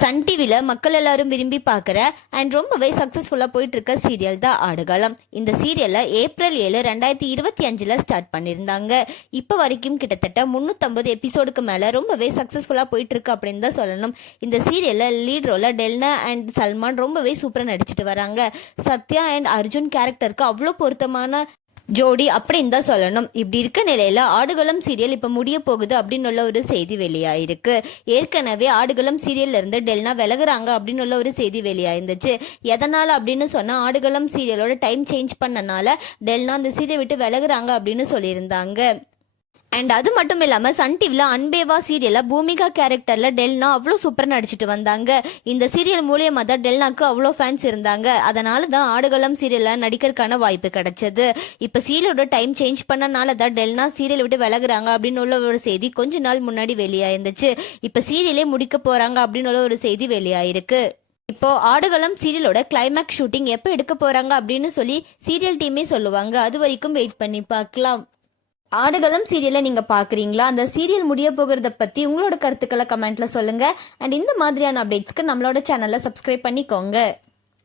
Sun டிவியில் மக்கள் எல்லாரும் விரும்பி பார்க்குற அண்ட் ரொம்பவே சக்ஸஸ்ஃபுல்லாக போயிட்டு இருக்க சீரியல் தான் ஆடுகளம். இந்த சீரியலில் ஏப்ரல் 7, 2025 ஸ்டார்ட் பண்ணியிருந்தாங்க. இப்போ வரைக்கும் கிட்டத்தட்ட 350 எபிசோடுக்கு மேலே ரொம்பவே சக்ஸஸ்ஃபுல்லாக போயிட்டு இருக்கு அப்படின்னு தான் சொல்லணும். இந்த சீரியலில் லீட் ரோலில் டெல்னா அண்ட் சல்மான் ரொம்பவே சூப்பராக நடிச்சிட்டு வராங்க. சத்யா அண்ட் அர்ஜுன் கேரக்டருக்கு அவ்வளோ பொருத்தமான ஜோடி அப்படின்னு தான் சொல்லணும். இப்படி இருக்க நிலையில ஆடுகளம் சீரியல் இப்ப முடிய போகுது அப்படின்னு உள்ள ஒரு செய்தி வெளியாயிருக்கு. ஏற்கனவே ஆடுகளம் சீரியல்ல இருந்து டெல்னா விலகுறாங்க அப்படின்னு உள்ள ஒரு செய்தி வெளியாயிருந்துச்சு. எதனால அப்படின்னு சொன்னா ஆடுகளம் சீரியலோட டைம் சேஞ்ச் பண்ணனால டெல்னா அந்த சீரியல் விட்டு விலகுறாங்க அப்படின்னு சொல்லியிருந்தாங்க. அண்ட் அது மட்டும் இல்லாமல் சன் டிவியில் அன்பேவா சீரியலில் பூமிகா கேரக்டரில் டெல்னா அவ்வளோ சூப்பராக நடிச்சிட்டு வந்தாங்க. இந்த சீரியல் மூலியமாக தான் டெல்னாக்கு அவ்வளோ ஃபேன்ஸ் இருந்தாங்க. அதனால தான் ஆடுகளம் சீரியலில் நடிக்கிறதுக்கான வாய்ப்பு கிடைச்சது. இப்போ சீரியலோட டைம் சேஞ்ச் பண்ணனால தான் டெல்னா சீரியல் விட்டு விலகுறாங்க அப்படின்னு உள்ள ஒரு செய்தி கொஞ்ச நாள் முன்னாடி வெளியாயிருந்துச்சு. இப்போ சீரியலே முடிக்க போகிறாங்க அப்படின்னு உள்ள ஒரு செய்தி வெளியாயிருக்கு. இப்போ ஆடுகளம் சீரியலோட கிளைமேக்ஸ் ஷூட்டிங் எப்போ எடுக்க போகிறாங்க அப்படின்னு சொல்லி சீரியல் டீமே சொல்லுவாங்க. அது வரைக்கும் வெயிட் பண்ணி பார்க்கலாம். ஆடுகளம் சீரியலை நீங்கள் பார்க்குறீங்களா? அந்த சீரியல் முடிய போகிறத பற்றி உங்களோட கருத்துக்களை கமெண்ட்டில் சொல்லுங்கள். அண்ட் இந்த மாதிரியான அப்டேட்ஸ்க்கு நம்மளோட சேனலை சப்ஸ்கிரைப் பண்ணிக்கோங்க.